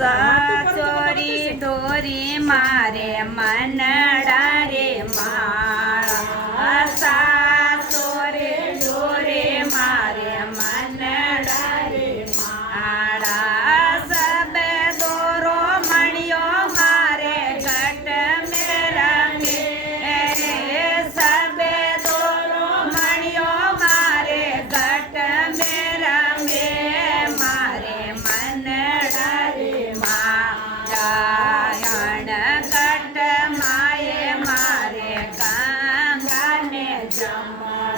સાસોરી દોરી મારે મનડા રે માળા સાસોરે દોરે મારે મનડા રે માળા સબે દોરો મણિયો મારે ઘટ મેરા મે સબે દોરો મણિયો મારે ઘટ મેરા મે મારે મનડા રે નારાયણ ઘટ માયે મારે ગંગાને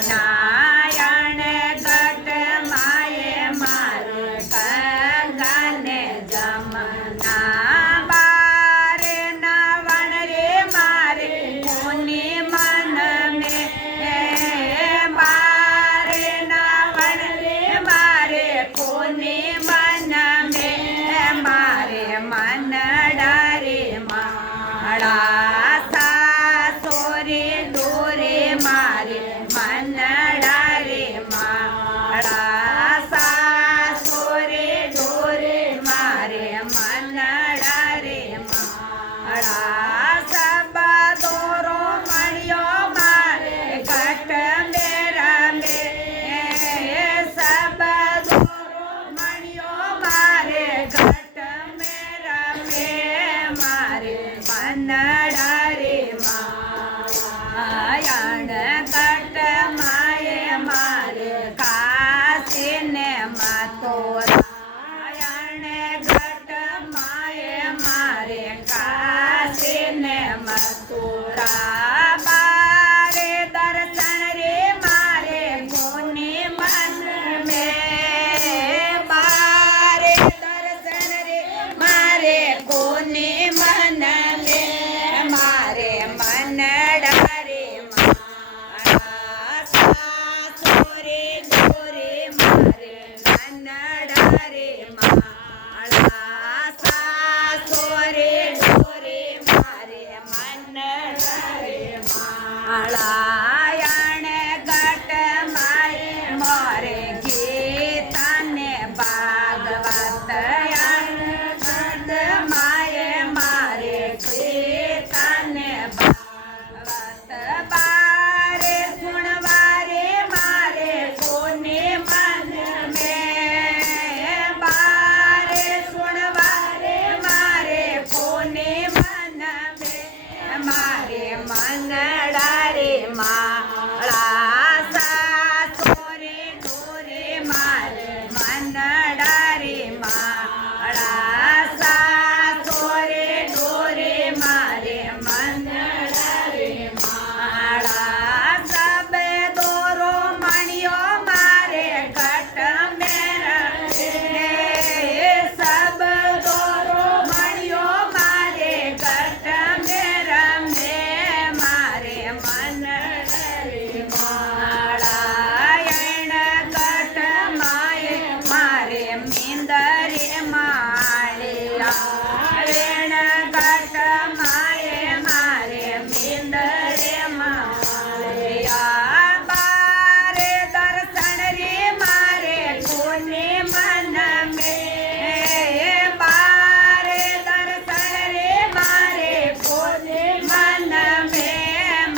નારાયણ ઘટ માયે મારે ગંગાને જમના બારે નવણ રે મારે કોની મન મે બારે નવણ રે મારે કોની મન મે મારે મનડા રે માળા સાસોરે દોરે મારે મનડા રે માળા સાસોરે દોરે મારે મનડા રે માળા સબા દોરો મળ્યો મારે ઘટ મેરા મે સબા દોરો મળ્યો મારે ઘટ મેરા મે મારે મનડા રે નારાયણ ઘટ માયે મારે કાશીને માતો નારાયણ ઘટ માયે મારે કાશીને મથુરા બારે દર્શન રે મારે કોની મન મે બારે દર્શન રે મારે કોની મન મે મારે મનડા રે માળા સાસોરે દોરે મારે મનડા રે માળા સાસોરે દોરે મારે મનડા રે નારાયણ ઘટ માયે મારે ગીતાને ભાગવત ઘટ માયે મારે ગીતાને ભાગવત બારે સુણવારે મારે કોને મન મે બારે સુણવારે મારે કોને મન મે મારે મનડા રે માળા સાસોરે દોરે મારે મનડા રે માળા સાસોરે દોરે મારે મનડા રે માળા સબે દોરો મણિયો મારે ઘટ મેરા સબ દોરો મણિયો મારે ઘટ મેરા મે મારે મનડા રે નારાયણ ઘટ માયે મારે મીંદરે માળિયા ઘટ માયે મારે મીંદરે માળિયા બારે દર્શન રે મારે કોને મન મે બારે દર્શન રે મારે કોને મન મે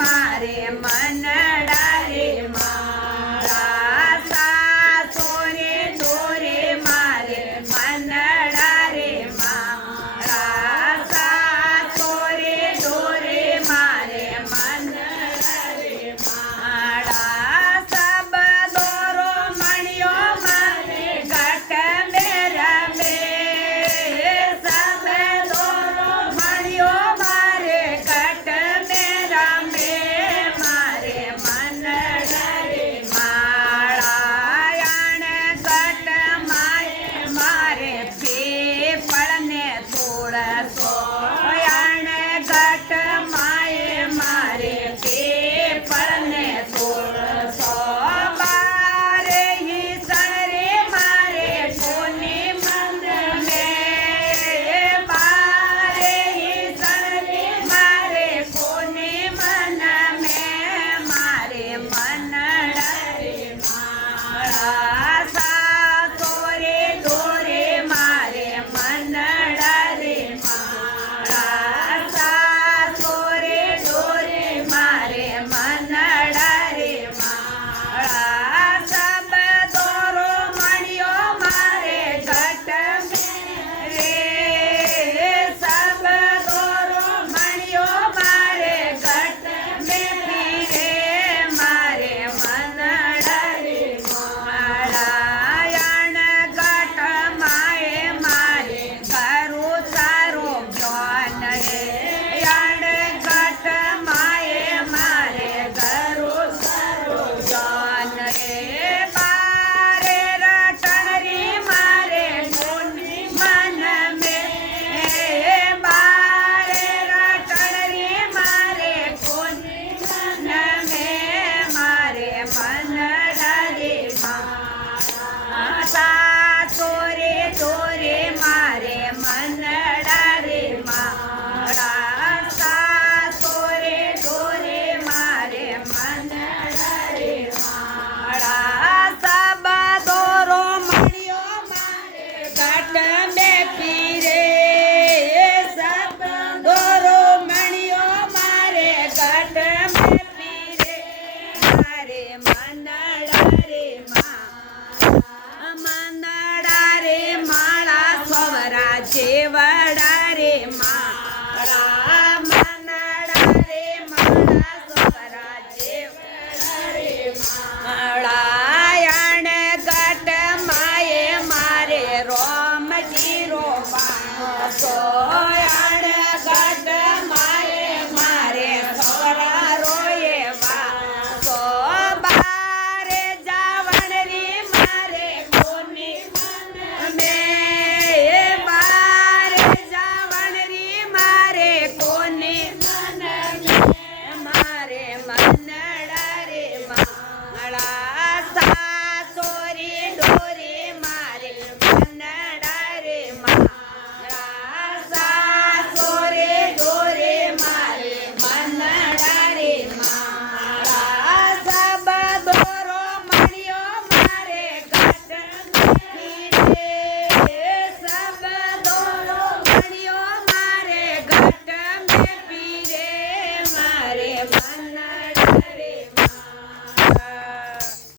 મારે મનડા રે માળા સાસોરે દોરે મારે મનડા રે માળા સાસોરે દોરે મારે મનડા રે માળા સબ દોરો મણિયો મારે ઘટ મેરા મે સબ દોરો મણિયો મારે ઘટ મેરા મે મારે મનડા રે નારાયણ ઘટ માયે મારે પીપળને તોડસો નારાયણ ઘટ માયે મારે પીપળને તોડસો બારે ઈસણ રે મારે કોની મન મે બારે ઈસણ રે મારે કોની મન મે મારે મનડા રે માળા સાસોરે દોરે મારે મનડા દેવડા